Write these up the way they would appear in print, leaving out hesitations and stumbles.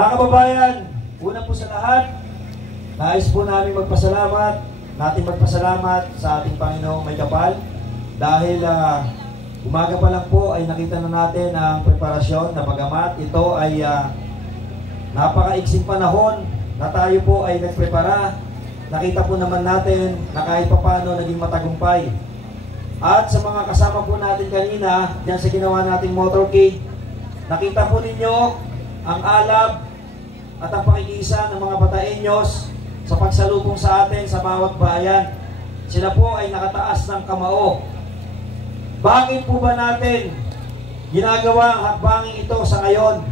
Mga kababayan, una po sa lahat, nais po namin magpasalamat sa ating Panginoong may kapal dahil umaga pa lang po ay nakita na natin ang preparasyon na bagamat ito ay napakaiksing panahon na tayo po ay nagprepara. Nakita po naman natin na kahit papano naging matagumpay. At sa mga kasama po natin kanina, dyan sa ginawa nating motorcade, nakita po ninyo ang alab at ang pakikiisa ng mga Bataeños sa pagsalubong sa atin sa bawat bayan. Sila po ay nakataas ng kamao. Bakit po ba natin ginagawa ang hakbangin ito sa ngayon?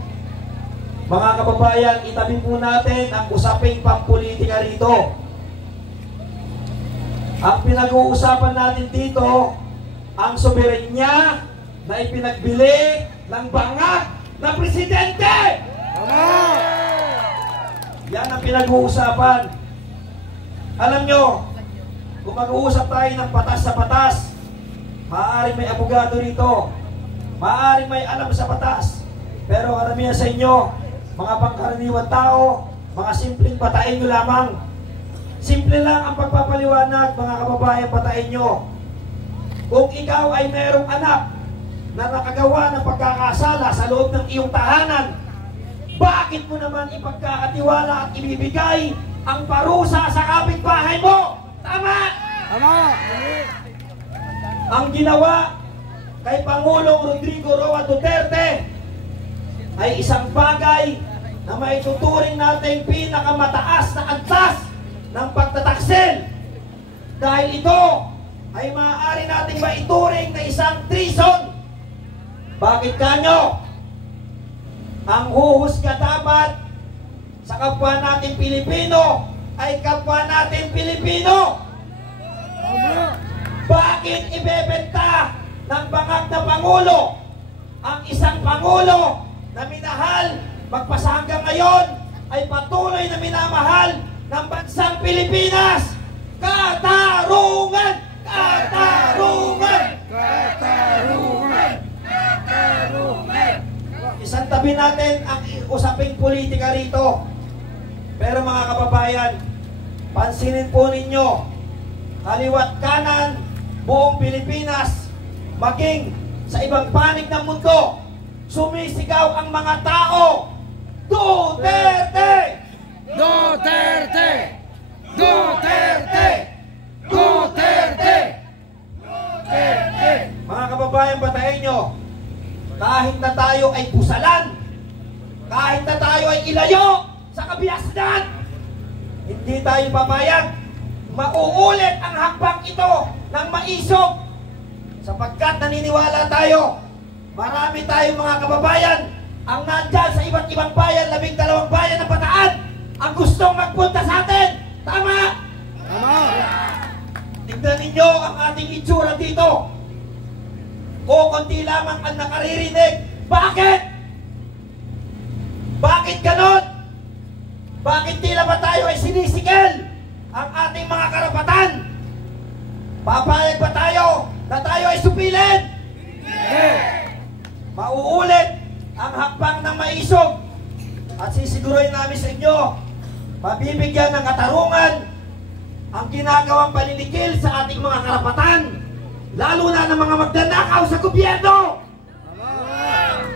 Mga kababayan, itabi po natin ang usaping pampolitika rito. Ang pinag-uusapan natin dito, ang soberenya na ipinagbili ng bangag na presidente. Yan ang pinag-uusapan. Alam nyo, kung mag-uusap tayo ng patas sa patas, maaaring may abogado rito, maaaring may alam sa patas, pero karamihan sa inyo, mga pangkaraniwang tao, mga simpleng Bataeño lamang. Simple lang ang pagpapaliwanag, mga kababayan Bataeño. Kung ikaw ay mayroong anak na nakagawa ng pagkakasala sa loob ng iyong tahanan, bakit mo naman ipagkakatiwala at ibibigay ang parusa sa kapitbahay mo? Tama! Tama! Ang ginawa kay Pangulong Rodrigo Roa Duterte ay isang bagay na maituturing natin pinakamataas na antas ng pagtataksil. Dahil ito ay maaari nating maituring na isang treason. Bakit kanyo? Ang huhusga dapat sa kapwa natin Pilipino ay kapwa natin Pilipino. Bakit ibebenta ng bangag na Pangulo ang isang Pangulo na minahal, magpasa hanggang ngayon ay patuloy na minamahal ng bansang Pilipinas? Katarungan! Katarungan! Katarungan! Katarungan! Isang tabi natin ang usaping politika rito. Pero mga kababayan, pansinin po ninyo, kaliwat kanan, buong Pilipinas, maging sa ibang panig ng mundo, sumisigaw ang mga tao, Duterte! Duterte! Duterte! Duterte! Duterte! Mga kababayan Bataeño, kahit na tayo ay pusalan, kahit na tayo ay ilayo sa kabiasnan, hindi tayo papayag. Mauulit ang hakbang ito ng maisog, sapagkat naniniwala tayo, marami tayong mga kababayan ang nandyan sa iba't ibang bayan, 12 bayan ng Bataan, ang gustong magpunta sa atin. Tama? Tama! Tignan ninyo ang ating itsura dito. O konti lamang ang nakaririnig. Bakit? Bakit ganon? Bakit tila ba tayo ay sinisikil ang ating mga karapatan? Papayag ba tayo na tayo ay supilin? Hindi! Mauulit ang hakbang ng maisog. At sisiguruhin namin sa inyo, mabibigyan ng katarungan ang ginagawang paninikil sa ating mga karapatan, lalo na ng mga magdanakaw sa gobyerno.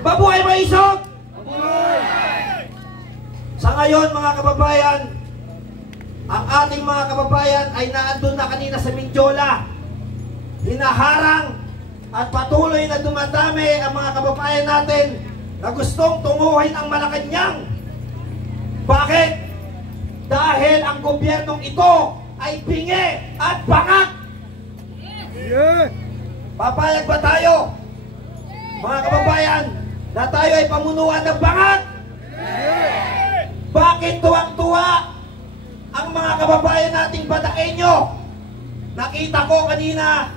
Mabuhay maisog! Mabuhay! Sa ngayon mga kababayan, ang ating mga kababayan ay naandun na kanina sa Mindiola. Hinaharang at patuloy na dumadami ang mga kababayan natin na gustong tunguhin ang Malacanang. Bakit? Dahil ang gobyernong ito ay bingi at bangag. Yeah! Papayag ba tayo, mga kababayan, na tayo ay pamunuan ng bangag? Yeah! Bakit tuwang-tuwa ang mga kababayan nating Bataeño? Nakita ko kanina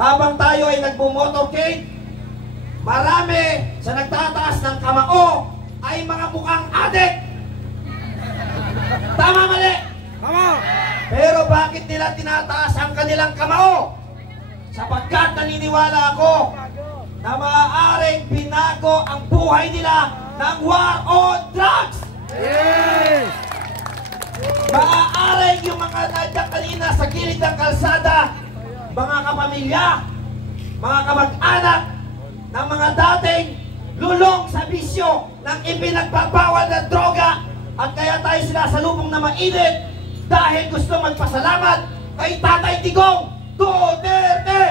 habang tayo ay nagmo-motorcade, marami sa nagtataas ng kamao ay mga mukhang adik. Tama, mali? Tama! Pero bakit nila tinataas ang kanilang kamao? Sapagkat naniniwala ako na maaaring binago ang buhay nila ng war on drugs. Yes! Maaaring yung mga nandiyan kanina sa gilid ng kalsada, mga kapamilya, mga kamag-anak ng mga dating lulong sa bisyo ng ipinagbabawal na droga, at kaya tayo sinasalubong na mainit dahil gusto magpasalamat kay Tatay Digong Duterte!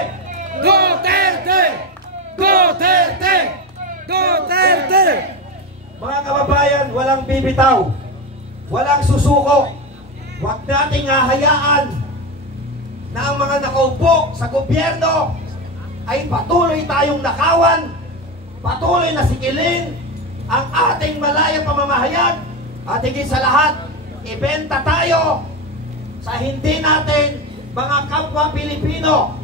Duterte! Duterte! Duterte! Mga kababayan, walang bibitaw, walang susuko. Huwag nating hahayaan na ang mga nakaupo sa gobyerno ay patuloy tayong nakawan, patuloy na sikilin ang ating malayang pamamahayag, at higit sa lahat, ibenta tayo sa hindi natin mga kapwa Pilipino.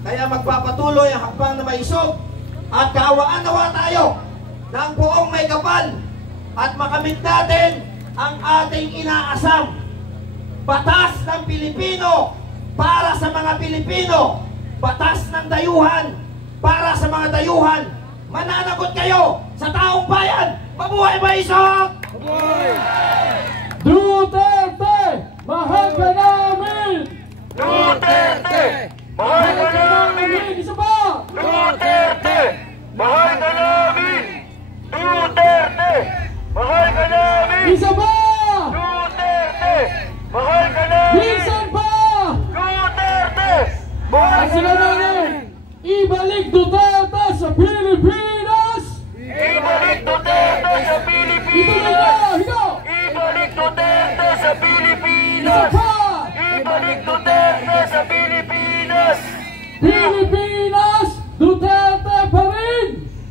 Kaya magpapatuloy ang hakbang na maisog at kaawaan nawa tayo ng buong may kapal at makamit natin ang ating inaasam. Batas ng Pilipino para sa mga Pilipino. Batas ng dayuhan para sa mga dayuhan. Mananagot kayo sa taong bayan. Mabuhay Maisog! Duterte! Mahal ka namin! Duterte! Mahal ka namin! Isa pa! Duterte! Mahal ka namin! Duterte! Mahal ka namin! Isa pa! Duterte! Mahal ka namin! Minsan pa! Duterte! Mahal ka Sila namin! Ibalik Duterte sa Pilipinas! Ibalik Duterte sa Pilipinas! Ito na! Higo! Ibalik Duterte sa Isa Pilipinas! pa! Ibalik Duterte sa Pilipinas! Pilipinas! Duterte pa rin!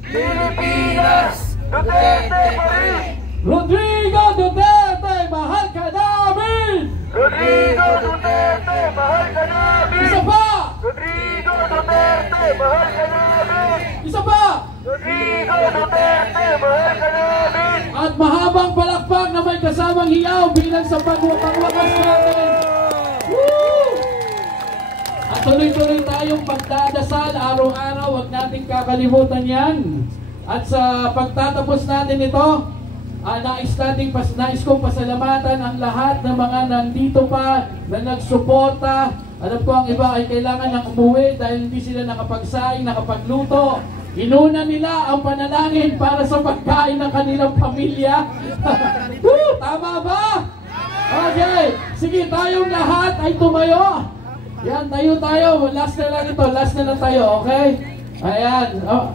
Pilipinas! Duterte pa rin! Rodrigo Duterte! Mahal ka namin! Rodrigo Duterte! Mahal ka namin! Isa pa! Rodrigo Duterte! Mahal ka namin! Isa pa! Rodrigo Duterte! Mahal ka namin! At mahabang palakpak na may kasamang hiyaw bilang sa pangwakas natin. Woo! At tuloy-tuloy tayong pagdadasal araw-araw, huwag nating kakalimutan yan. At sa pagtatapos natin ito, nais kong pasalamatan ang lahat ng mga nandito pa na nagsuporta. Alam ko ang iba ay kailangan ng umuwi dahil hindi sila nakapagsaing, nakapagluto. Inuna nila ang panalangin para sa pagkain ng kanilang pamilya. Woo! Tama ba? Okay. Sige, tayong lahat ay tumayo. Yan, tayo. Last na lang ito. Last na lang tayo, okay? Ayan. Oh.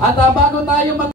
At bago tayo